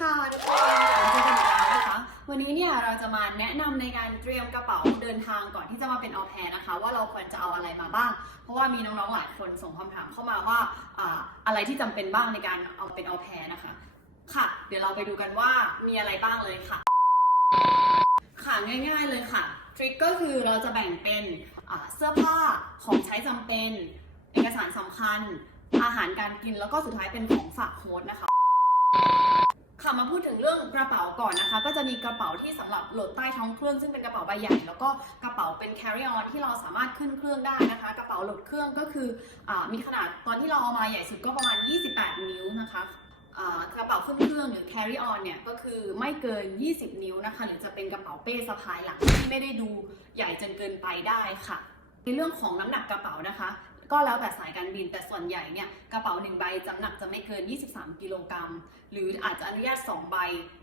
ค่ะทุกคนเจอกันอีกแล้วนะคะ วันนี้เนี่ยเราจะมาแนะนำในการเตรียมกระเป๋าเดินทางก่อนที่จะมาเป็นออแพรนะคะ ว่าเราควรจะเอาอะไรมาบ้าง เพราะว่ามีน้องๆหลายคนส่งคำถามเข้ามาว่าอะไรที่จำเป็นบ้างในการเอาเป็นออแพรนะคะ ค่ะ เดี๋ยวเราไปดูกันว่ามีอะไรบ้างเลยค่ะ ค่ะง่าย ๆเลยค่ะทริคก็คือเราจะแบ่งเป็นเสื้อผ้าของใช้จำเป็น เอกสารสำคัญอาหารการกินแล้วก็สุดท้ายเป็นของฝากโฮสต์นะคะ ค่ะมาพูดถึงเรื่องกระเป๋าก่อนนะคะ ก็จะมีกระเป๋าที่สำหรับโหลดใต้ท้องเครื่องซึ่งเป็นกระเป๋าใบใหญ่แล้วก็กระเป๋าเป็น carry on ที่เราสามารถขึ้นเครื่องได้นะคะ กระเป๋าโหลดเครื่องก็คืออมีขนาดตอนที่เราเอามาใหญ่สุดก็ประมาณ 28 นิ้วนะคะกระเป๋าขึ้นเครื่องหรือ carry on เนี่ยก็คือไม่เกิน 20 นิ้วนะคะ หรือจะเป็นกระเป๋าเป้สะพายหลังที่ไม่ได้ดูใหญ่จนเกินไปได้ค่ะ ในเรื่องของน้ำหนักกระเป๋านะคะ ก็แล้วแต่สายการบินแต่ส่วนใหญ่เนี่ยกระเป๋าหนึ่งใบจำหนักจะไม่เกิน 23 กิโลกรัมหรืออาจจะอนุญาต 2 ใบ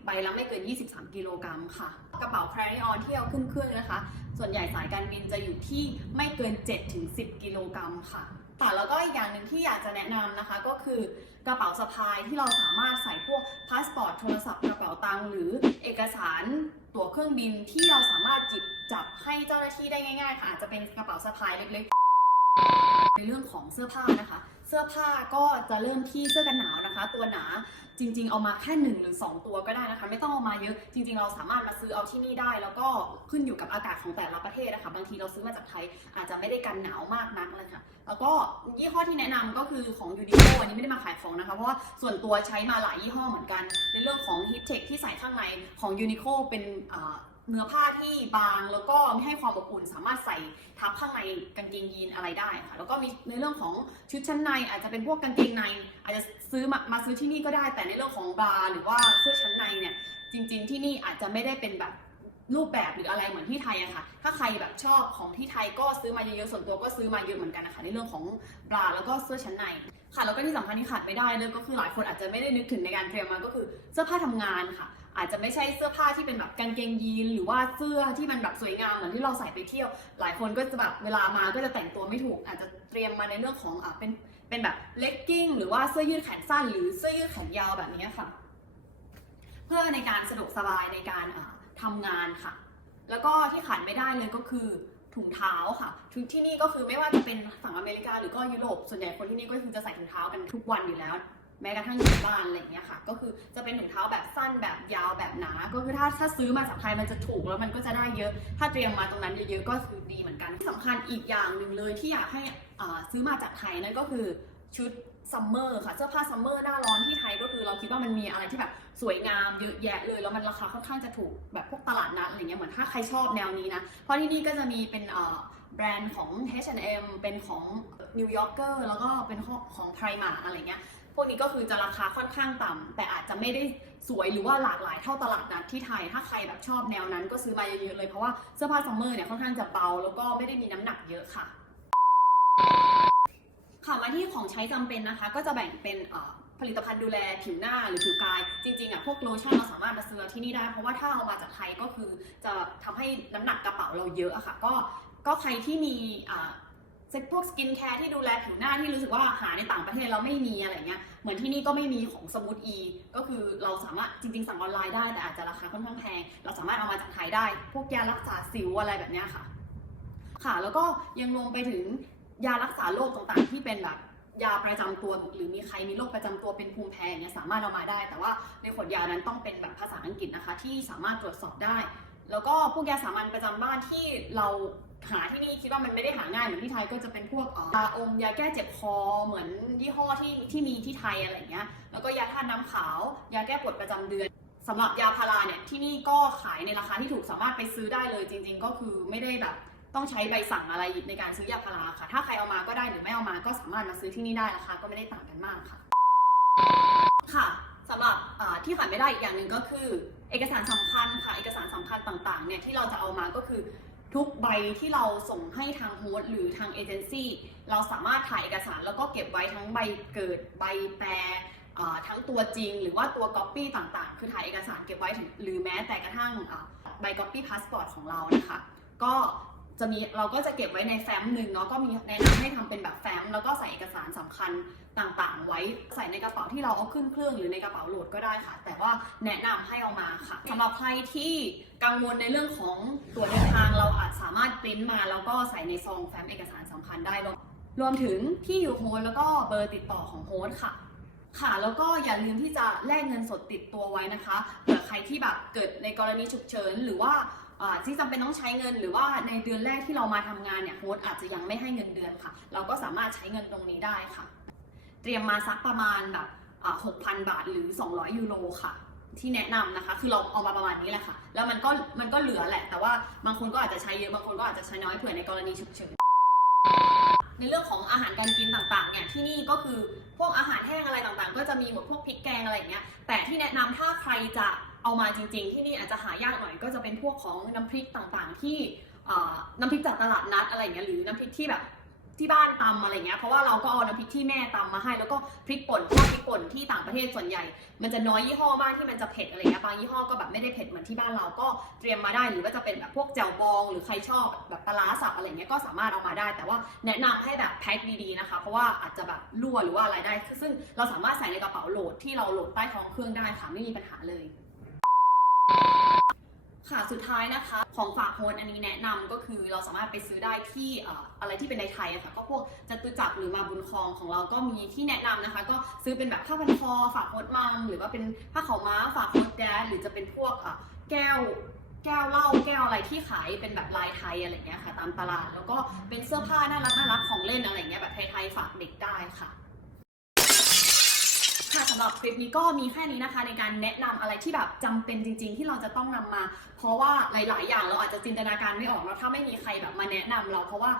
ใบละไม่เกิน 23 กิโลกรัมค่ะ กระเป๋า carry on ที่เอาขึ้นเครื่องนะคะ ส่วนใหญ่สายการบินจะอยู่ที่ไม่เกิน 7-10 กิโลกรัมค่ะค่ะแล้วก็อีกอย่างหนึ่งที่อยากจะแนะนำนะคะก็คือกระเป๋าสะพายที่เราสามารถใส่พวกพาสปอร์ตโทรศัพท์กระเป๋าตังค์หรือเอกสารตั๋วเครื่องบินที่เราสามารถหยิบจับให้เจ้าหน้าที่ได้ง่ายๆค่ะอาจจะเป็นกระเป๋าสะพายเล็กๆ ในเรื่องของเสื้อผ้านะคะ เสื้อผ้าก็จะเริ่มที่เสื้อกันหนาวนะคะ ตัวหนาจริง ๆ เอามาแค่หนึ่งหรือ2 ตัวก็ได้นะคะ ไม่ต้องเอามาเยอะจริง ๆ เราสามารถมาซื้อเอาที่นี่ได้ แล้วก็ขึ้นอยู่กับอากาศของแต่ละประเทศนะคะ บางทีเราซื้อมาจากไทยอาจจะไม่ได้กันหนาวมากนักเลยค่ะ แล้วก็ยี่ห้อที่แนะนำก็คือของ Uniqlo อันนี้ไม่ได้มาขายของนะคะ เพราะว่าส่วนตัวใช้มาหลายยี่ห้อเหมือนกัน ในเรื่องของ Heat Tech ที่ใส่ข้างในของ Uniqlo เป็นอ่า เนื้อผ้าที่บางแล้วก็ให้ความอบอุ่น สามารถใส่ทับข้างในกางเกงยีนอะไรได้ค่ะ แล้วก็มีในเรื่องของชุดชั้นใน อาจจะเป็นพวกกางเกงใน อาจจะซื้อมามาซื้อที่นี่ก็ได้ แต่ในเรื่องของบราหรือว่าเสื้อชั้นในเนี่ยจริง ๆ ที่นี่อาจจะไม่ได้เป็นแบบรูปแบบหรืออะไรเหมือนที่ไทยอะค่ะ ถ้าใครแบบชอบของที่ไทยก็ซื้อมาเยอะๆ ส่วนตัวก็ซื้อมาเยอะเหมือนกันนะคะในเรื่องของบราแล้วก็เสื้อชั้นในค่ะ แล้วก็ที่สำคัญที่ขาดไม่ได้เลยก็คือหลายคนอาจจะไม่ได้นึกถึงในการเตรียมมาก็คือเสื้อผ้าทำงานค่ะ อาจจะไม่ใช่เสื้อผ้าที่เป็นแบบกางเกงยีนหรือว่าเสื้อที่มันแบบสวยงามเหมือนที่เราใส่ไปเที่ยว หลายคนก็จะแบบเวลามาก็จะแต่งตัวไม่ถูก อาจจะเตรียมมาในเรื่องของอ่าเป็นเป็นแบบเลกกิ้งหรือว่าเสื้อยืดแขนสั้น หรือเสื้อยืดแขนยาวแบบนี้ค่ะ เพื่อในการสะดวกสบายในการอ่าทำงานค่ะ แล้วก็ที่ขาดไม่ได้เลยก็คือถุงเท้าค่ะทที่นี่ก็คือไม่ว่าจะเป็นฝั่งอเมริกาหรือก็ยุโรปส่วนใหญ่คนที่นี่ก็คือจะใส่ถุงเท้ากันทุกวันอยู่แล้ว แม้กระทั่งอยู่บ้านอะไรอย่างเงี้ยค่ะ ก็คือจะเป็นถุงเท้าแบบสั้นแบบยาวแบบหนา ก็คือถ้าถ้าซื้อมาจากไทยมันจะถูกแล้วมันก็จะได้เยอะ ถ้าเตรียมมาตรงนั้นเยอะๆก็คือดีเหมือนกันที่สำคัญอีกอย่างหนึ่งเลยที่อยากให้ซื้อมาจากไทยนั่นก็คือชุดซัมเมอร์ค่ะเสื้อผ้าซัมเมอร์หน้าร้อนที่ไทยก็คือเราคิดว่ามันมีอะไรที่แบบสวยงามเยอะแยะเลย แล้วมันราคาค่อนข้างจะถูกแบบพวกตลาดนัดอะไรเงี้ยเหมือนถ้าใครชอบแนวนี้นะ เพราะที่นี่ก็จะมีเป็นแบรนด์ของ H&M เป็นของ New Yorker แล้วก็เป็นของของ Primark อะไรเงี้ย พวกนี้ก็คือจะราคาค่อนข้างต่ำแต่อาจจะไม่ได้สวยหรือว่าหลากหลายเท่าตลาดนัดที่ไทย ถ้าใครแบบชอบแนวนั้นก็ซื้อมาเยอะๆเลยเพราะว่าเสื้อผ้าซัมเมอร์เนี่ยค่อนข้างจะเบาแล้วก็ไม่ได้มีน้ำหนักเยอะค่ะ ค่ะมาที่ของใช้จำเป็นนะคะ ก็จะแบ่งเป็นผลิตภัณฑ์ดูแลผิวหน้าหรือผิวกาย จริงๆอะพวกโลชั่นเราสามารถมาซื้อที่นี่ได้ เพราะว่าถ้าเอามาจากไทยก็คือจะทำให้น้ำหนักกระเป๋าเราเยอะอะค่ะ ก็ก็ใครที่มีอ่า เซ็ตพวกสกินแคร์ที่ดูแลผิวหน้าที่รู้สึกว่าหาในต่างประเทศเราไม่มีอะไรเงี้ย เหมือนที่นี่ก็ไม่มีของสมูทอีก็คือเราสามารถจริง ๆ สั่งออนไลน์ได้แต่อาจจะราคาค่อนข้างแพง เราสามารถเอามาจากไทยได้ พวกยารักษาสิวอะไรแบบเนี้ยค่ะ ค่ะแล้วก็ยังรวมไปถึงยารักษาโรคต่างๆ ที่เป็นแบบยาประจำตัวหรือมีใครมีโรคประจำตัวเป็นภูมิแพ้เงี้ยสามารถเอามาได้ แต่ว่าในขวดยานั้นต้องเป็นแบบภาษาอังกฤษนะคะ ที่สามารถตรวจสอบได้ แล้วก็พวกยาสามัญประจำบ้านที่เรา หาที่นี่คิดว่ามันไม่ได้หาง่ายเหมือนที่ไทยก็จะเป็นพวกยาอมยาแก้เจ็บคอเหมือนยี่ห้อที่ที่มีที่ไทยอะไรอย่างเงี้ย แล้วก็ยาธาตุน้ำขาว ยาแก้ปวดประจำเดือนสำหรับยาพาราเนี่ยที่นี่ก็ขายในราคาที่ถูกสามารถไปซื้อได้เลยจริง ๆ ก็คือไม่ได้แบบต้องใช้ใบสั่งอะไรในการซื้อยาพาราค่ะ ถ้าใครเอามาก็ได้หรือไม่เอามาก็สามารถมาซื้อที่นี่ได้ราคาก็ไม่ได้ต่างกันมากค่ะ ค่ะสำหรับที่ขาดไม่ได้อีกอย่างหนึ่งก็คือ เอกสารสำคัญค่ะ เอกสารสำคัญต่างๆเนี่ยที่เราจะเอามาก็คือ ทุกใบที่เราส่งให้ทางโฮสต์หรือทางเอเจนซี่เราสามารถถ่ายเอกสารแล้วก็เก็บไว้ทั้งใบเกิดใบแปรทั้งตัวจริง หรือว่าตัวก๊อปปี้ต่างๆ คือถ่ายเอกสารเก็บไว้ถึงหรือแม้แต่กระทั่งใบก๊อปปี้พาสปอร์ตของเรานะคะ ก็ จะมีเราก็จะเก็บไว้ในแฟ้มหนึ่งเนาะก็มีแนะนำให้ทำเป็นแบบแฟ้ม แล้วก็ใส่เอกสารสำคัญต่างๆ ไว้ใส่ในกระเป๋าที่เราเอาขึ้นเครื่องหรือในกระเป๋าโหลดก็ได้ค่ะ แต่ว่าแนะนำให้เอามาค่ะสำหรับใครที่กังวลในเรื่องของตั๋วเดินทางเราอาจสามารถปริ้นมา แล้วก็ใส่ในซองแฟ้มเอกสารสำคัญได้รวมถึงที่อยู่โฮสแล้วก็เบอร์ติดต่อของโฮสค่ะค่ะแล้วก็อย่าลืมที่จะแลกเงินสดติดตัวไว้นะคะเผื่อใครที่แบบเกิดในกรณีฉุกเฉินหรือว่า ที่จำเป็นต้องใช้เงินหรือว่าในเดือนแรกที่เรามาทำงานเนี่ยโฮสต์อาจจะยังไม่ให้เงินเดือนค่ะ เราก็สามารถใช้เงินตรงนี้ได้ค่ะ เตรียมมาสักประมาณแบบหกพันบาทหรือ 200 ยูโรค่ะ ที่แนะนำนะคะ คือเราเอามาประมาณนี้แหละค่ะ แล้วมันก็มันก็เหลือแหละ แต่ว่าบางคนก็อาจจะใช้เยอะบางคนก็อาจจะใช้น้อยเผื่อในกรณีฉุกเฉิน ในเรื่องของอาหารการกินต่างๆเนี่ยที่นี่ก็คือพวกอาหารแห้งอะไรต่างๆ ก็จะมีหมดพวกพริกแกงอะไรอย่างเงี้ยแต่ที่แนะนำถ้าใครจะเอามาจริง ๆ ที่นี่อาจจะหายากหน่อยก็จะเป็นพวกของน้ำพริกต่างๆ ที่น้ำพริกจากตลาดนัดอะไรเงี้ยหรือน้ำพริกที่แบบ ที่บ้านตำอะไรเงี้ยเพราะว่าเราก็เอาน้ำพริกที่แม่ตำมาให้ แล้วก็พริกป่นพวกพริกป่นที่ต่างประเทศส่วนใหญ่ มันจะน้อยยี่ห้อมากที่มันจะเผ็ดอะไรเงี้ยบางยี่ห้อก็แบบไม่ได้เผ็ดเหมือนที่บ้านเราก็เตรียมมาได้หรือว่าจะเป็นแบบพวกแจ่วบอง หรือใครชอบแบบปลาร้าสับอะไรเงี้ยก็สามารถเอามาได้ แต่ว่าแนะนำให้แบบแพ็คดีๆนะคะเพราะว่าอาจจะแบบรั่วหรือว่าอะไรได้ ซึ่งเราสามารถใส่ในกระเป๋าโหลดที่เราโหลดใต้ท้องเครื่องได้ค่ะไม่มีปัญหาเลย ค่ะสุดท้ายนะคะของฝากโฮสต์อันนี้แนะนำก็คือเราสามารถไปซื้อได้ที่อะไรที่เป็นในไทยอะค่ะก็พวกจตุจักรหรือมาบุญคลองของเราก็มีที่แนะนำนะคะ ก็ซื้อเป็นแบบผ้าพันคอฝากโฮสต์มัมหรือว่าเป็นผ้าขาวม้าฝากโฮสต์แดดหรือจะเป็นพวกแก้วแก้วเหล้าแก้วอะไรที่ขายเป็นแบบลายไทยอะไรเงี้ยค่ะ ตามตลาดแล้วก็เป็นเสื้อผ้าน่ารักน่ารักของเล่นอะไรเงี้ยแบบไทยๆฝากเด็กได้ค่ะ ค่ะสำหรับคลิปนี้ก็มีแค่นี้นะคะ ในการแนะนำอะไรที่แบบจำเป็นจริง ๆ ที่เราจะต้องนำมา เพราะว่าหลาย ๆ อย่างเราอาจจะจินตนาการไม่ออกแล้วถ้าไม่มีใครแบบมาแนะนำเราเพราะว่า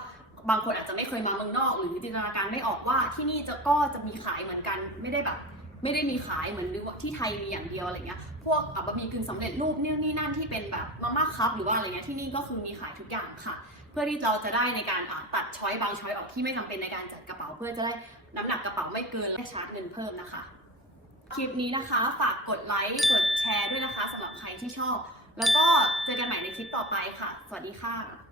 บางคนอาจจะไม่เคยมาเมืองนอก หรือจินตนาการไม่ออกว่าที่นี่จะก็จะมีขายเหมือนกันไม่ได้แบบไม่ได้มีขายเหมือนหรือว่าที่ไทยมีอย่างเดียวอะไรเงี้ย พวกบะหมี่กึ่งสำเร็จรูปนี่นี่นั่นที่เป็นแบบมาม่าคัพหรือว่าอะไรเงี้ยที่นี่ก็คือมีขายทุกอย่างค่ะ เพื่อที่เราจะได้ในการตัดช้อยบางช้อยออกที่ไม่จำเป็นในการจัดกระเป๋า เพื่อจะได้น้ำหนักกระเป๋าไม่เกินและชาร์จเงินเพิ่มนะคะ คลิปนี้นะคะ ฝากกดไลค์ กดแชร์ด้วยนะคะสำหรับใครที่ชอบ แล้วก็เจอกันใหม่ในคลิปต่อไปค่ะ สวัสดีค่ะ